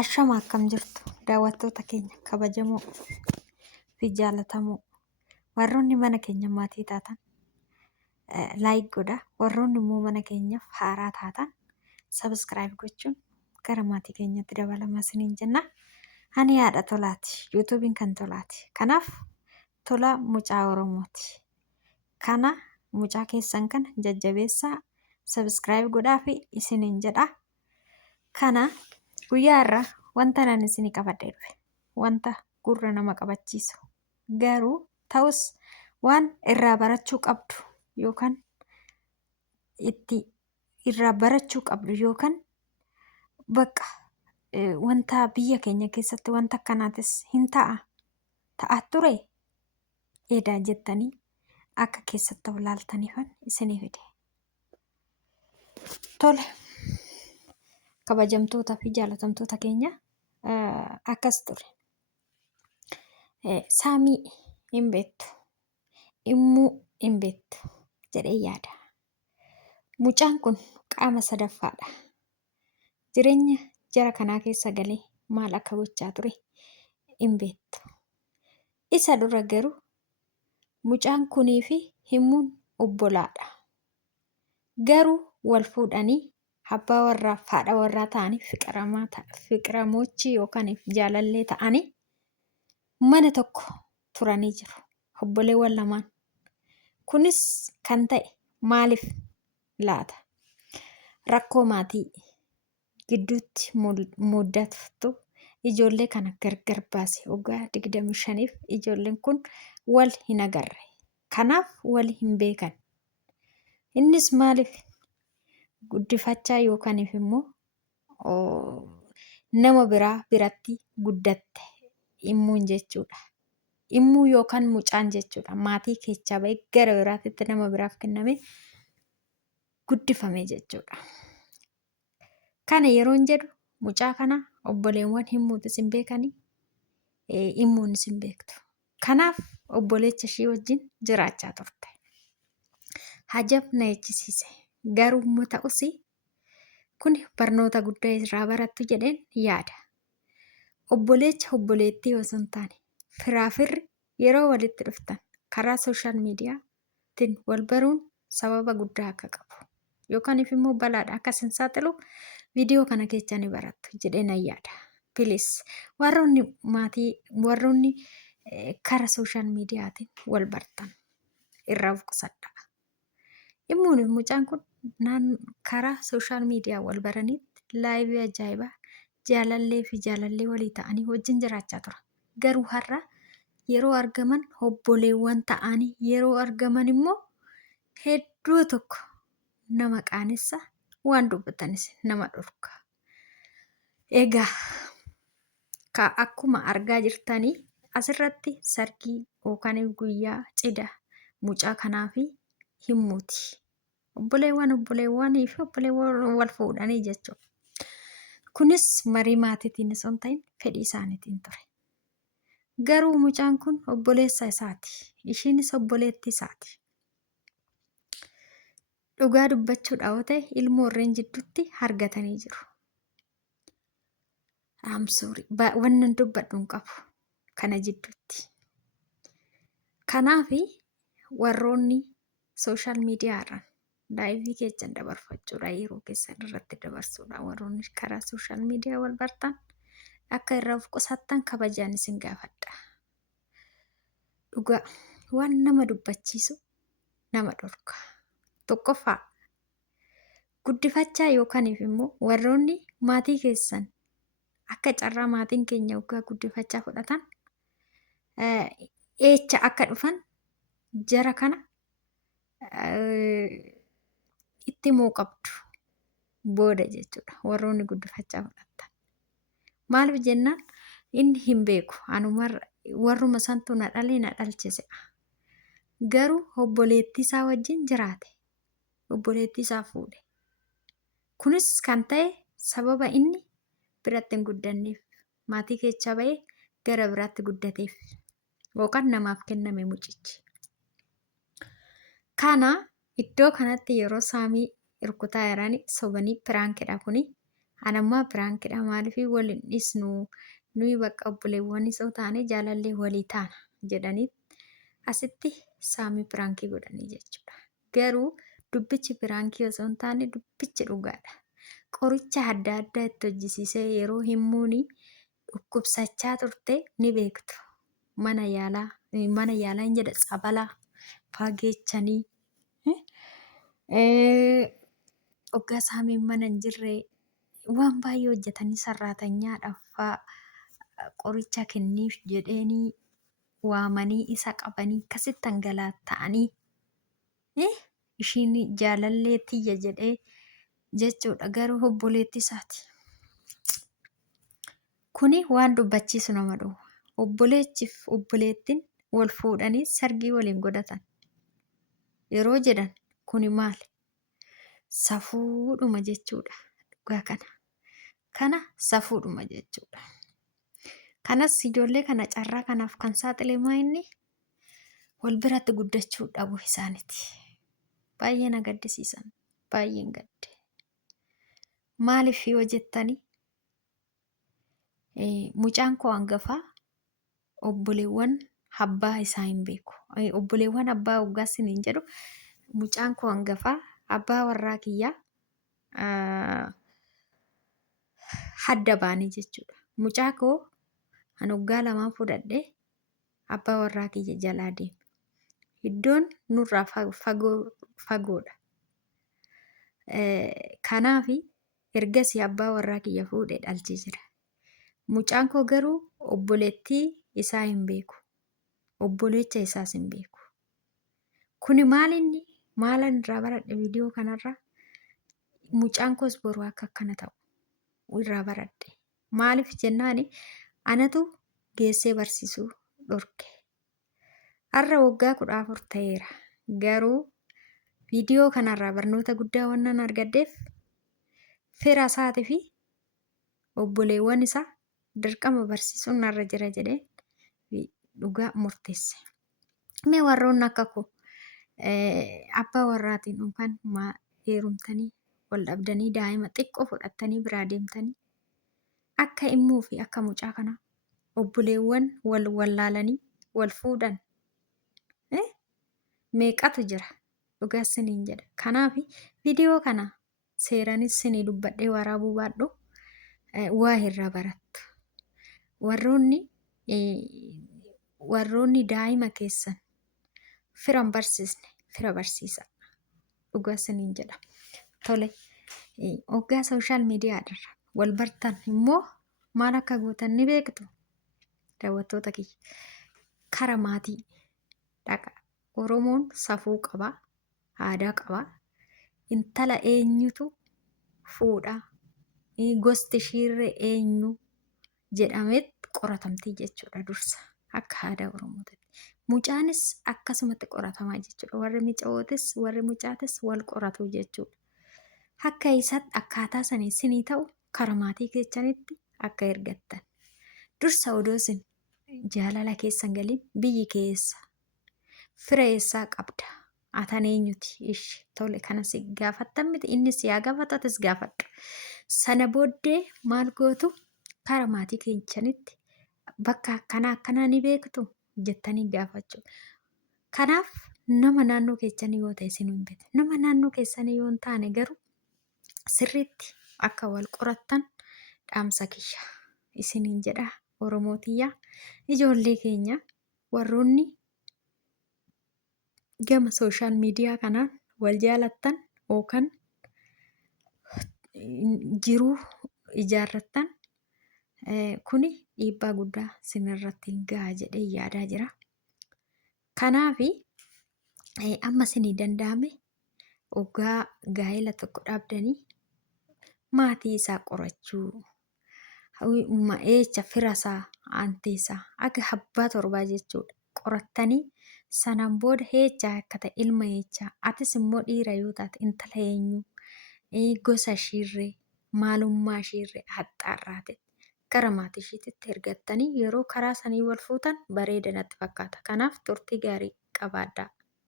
Ashama akkam jirtu daawwattoota keenya kabajamoo fi jaallatamoo warroonni mana keenya maatii taatan laayik godha, warroonni immoo mana keenyaaf haaraa taatan sabiskiraayib gochuun gara maatii keenyatti dabalama isiniin jenna. Ani haadha tolaati, yuutuubiin kan tolaati. Kanaaf tola mucaa Oromooti. Kana mucaa keessan kana jajjabeessaa sabiskiraayib godhaa fi isiniin jedha. Kana guyyaa irraa wanta nan isinii qabadhee dhufe wanta gurra nama qabachiisu garuu ta'us waan irraa barachuu qabdu yookaan itti irraa barachuu qabdu yookaan bakka wanta biyya keenya keessatti wanta akkanaatis hin ta'a ture eedaa jettanii akka keessatti of laaltaniifan isinii fide. Tole kabajamtoota fi jaalatamtoota keenya akkas ture. Saamii hin beektu, immuu hin beektu jedhee yaada. Mucaan kun qaama sadaffaadha. Jireenya jara kanaa keessa galee maal akka gochaa ture hin beektu. Isa dura garuu mucaan kunii fi himmuun obbolaadha. Garuu wal fuudhanii abbaa warraa fi haadha warraa ta'anii fiqiramochi yookaan jaalallee ta'anii mana tokko turanii jiru. Obboleewwan lamaan. Kunis kan ta'e maaliif laata? Rakkoo maatii gidduutti muddatu ijoollee kana gargar baase waggaa 25f ijoolleen kun wal hin agarre. Kanaaf wal hin beekan. Innis maaliif guddifachaa yookaan immoo nama biraa biratti guddatte immuun jechuudha. Immuu yookaan mucaan jechuudha. Maatii keessaa bahee gara biraatti nama biraaf kenname guddifame jechuudha. Kana yeroon jedhu mucaa kana obboleewwan himmuutis hin beekanii immuunis hin beektu. Kanaaf obboleecha ishee wajjin jiraachaa turte. Hajab na eebbisiise. Garuu ta'us kun barnoota guddaa irraa barattu jedheen yaada. Obboleecha obboleettii osoo hin taane firaafirri yeroo walitti dhuftan karaa sooshaal miidiyaatiin wal baruun sababa guddaa akka qabu yookaan immoo balaadha akka isin saaxilu viidiyoo kana keessaa ni barattu jedheen yaada. Pilis warroonni karaa sooshaal miidiyaatiin wal bartan irraa of qusadha. Immuun mucaan kun karaa sooshaal miidiyaa wal baraniitti laayivii ajaa'ibaa jaalallee fi jaalallee walii ta'anii wajjin jiraachaa tura. Garuu har'a yeroo argaman obboleewwan ta'anii yeroo argaman immoo hedduu tokko nama qaanessa waan dubbatanis nama dhorka. Egaa akkuma argaa jirtanii asirratti sargii yookaan guyyaa cidha mucaa kanaa fi himmuuti. Obboleewwanii fi obboleewwan wal fuudhanii jechuudha. Kunis marii maatiitiin osoo hin ta'in fedhii isaaniitiin ture. Garuu mucaan kun obboleessa isaati. Ishiinis obboleettii isaati. Dhugaa dubbachuudha yoo ta'e ilmoo warreen jidduutti argatanii jiru. Wannan dubbadhu hin qabu kana jidduutti. Kanaaf warroonni sooshaal miidiyaa irraan laayivii keessan dabarfachuudha yeroo keessan irratti dabarsuudha. Warroonni karaa sooshaal miidiyaa wal bartan akka irraa of qusattan kabajaan isin gaafadha. Dhugaa waan nama dubbachiisu nama dhorka. Tokkoffaa guddifachaa yookaan immoo warroonni maatii keessan akka carraa maatiin keenya waggaa guddifachaa fudhatan eecha akka dhufan jara kana itti himuu qabdu booda jechuudha. Warroonni guddifachaa fudhatan maaliif jennaan inni hin beeku warruma santu na dhalee na dhalchise. Garuu obboleettii isaa wajjin jiraate. Obboleettii isaa fuudhe. Kunis kan ta'e sababa inni biratti hin guddanneef maatii keessaa bahee gara biraatti guddateef yookaan namaaf kenname mucichi. Kana iddoo kanatti yeroo saamii rukutaa jiranii sobanii piraankedha kuni Anammaa piraankidha maaliif waliin dhisnu nuyi bakka obboleewwan isoo taane jaalallee walii taana jedhanii asitti saamii piraankii godhanii jechuudha. Garuu dubbichi piraankii osoo hin taane dubbichi dhugaadha. Qoricha adda addaa itti hojjisiisee yeroo himmuuni dhukkubsachaa turte ni beektu. Mana yaalaa hin jedha tsabalaa faageechanii hoggaa saamiin mana hin jirre waan baay'ee hojjetanii sarraatanyaadhaaf qoricha kenniif jedheenii waamanii isa qabanii akkasitti hangalaatta'anii ishiin jaalallee tiyya jedhee jechuudha. Garuu obboleetti isaati. Kuni waan dubbachiisu nama dhufu. Obboleechiif obboleettiin wal fuudhanii sargii waliin godhatan yeroo jedhan kuni maali? Safuudhuma jechuudha. Dhugaa kana safuudhuma jechuudha. Kanas ijoollee kana carraa kanaaf kan saaxile inni wal biratti guddachuu dhabu isaaniiti. Baay'ee na gaddisiisan. Baay'een gadde. Maaliif yoo jettanii mucaan koo hangafaa obboleewwan abbaa isaa hin beeku. Obboleewwan abbaa hoggaassin hin jedhu mucaan koo hangafaa abbaa warraa kiyyaa hadda baanii jechuudha. Mucaa koo an hoggaa lamaan fudhadhee abbaa warraa kiyya jalaa deema. Iddoon nurraa fagoodha. Kanaaf ergasii abbaa warraa kiyya fuudhee dhalchee jira. Mucaan koo garuu obboleettii isaa hin beeku. Obboleecha isaas hin beeku. Kuni maalan irraa baradhe viidiyoo kanarraa mucaan koos boruu akka akkana ta'u irraa baradhe. Maaliif jennaani anatu geessee barsiisuu dhorke. Har'a waggaa 14 ta'eera. Garuu viidiyoo kanarraa barnoota guddaa waan argadheef fira isaatii fi obboleewwan isaa dirqama barsiisuun narra jira jedhee dhugaa murteesse. Mee warroonni akka koo abbaa warraatiin yookaan heerumtanii wal dhabdanii daa'ima xiqqoo fudhattanii biraa deemtanii akka immuu fi akka mucaa kanaa obboleewwan wal wallaalanii wal fuudhan meeqatu jira dhugaa isiniin jedha. Kanaaf viidiyoo kana seeranis isinii dubbadhee waraabuu baadhu waa irraa barattu. Warroonni daa'ima keessan firan barsiisne fira barsiisa. Dhugaa isiniin jedha. Tole hoggaa sooshaal miidiyaadhaan wal bartan immoo maal akka gootan ni beektu. Daawwattoota kiyya kara maatii dhaqa. Oromoon safuu qaba, aadaa qaba. Intala eenyutu fuudhaa? Gosti ishiirree eenyu jedhameet qoratamtii jechuudha dursa akka aadaa Oromootti. Mucaanis akkasumatti qoratamaa jechuudha. Warri mucootis warri mucaatis wal qoratu jechuudha. Akka isaatti akkaataa sanii isinii ta'u kara maatii keessanitti akka ergattan. Dursa odoo isin jaalala keessan galiin biyyi keessa fira eessaa qabda? Atan eenyuti ishi? Tole kanas gaafattan miti innis yaa gaafatatis gaafadhu. Sana booddee maal gootu kara maatii keessanitti bakka akkanaa ni beektu jettanii gaafachuu. Kanaaf nama naannoo keessanii yoo ta'e isin hin beekne. Nama naannoo keessanii yoo hin taane garuu sirriitti akka wal qorattan dhaamsa kiyya isiniin jedha. Oromootiyyaa ijoollee keenya warroonni gama sooshaal miidiyaa kanaan wal jaalattan yookaan jiruu ijaarrattan kuni dhiibbaa guddaa sinirratti gahaa jedhee yaadaa jira. Kanaaf amma isinii danda'ame hoggaa gaa'ela tokko dhaabdanii maatii isaa qorachuu eecha firasaa aanteessaa akka abbaa torbaa jechuudha. Qorattanii sanaan booda eechaa akka ta'e ilma eechaa atis immoo dhiira yoo taate intala eenyu gosa ishiirree maalummaa ishiirree haxxaarraate gara maatii ishiitti ergattanii yeroo karaa sanii wal fuutan bareeda natti fakkaata. Kanaaf turtii gaarii qabaadhaa.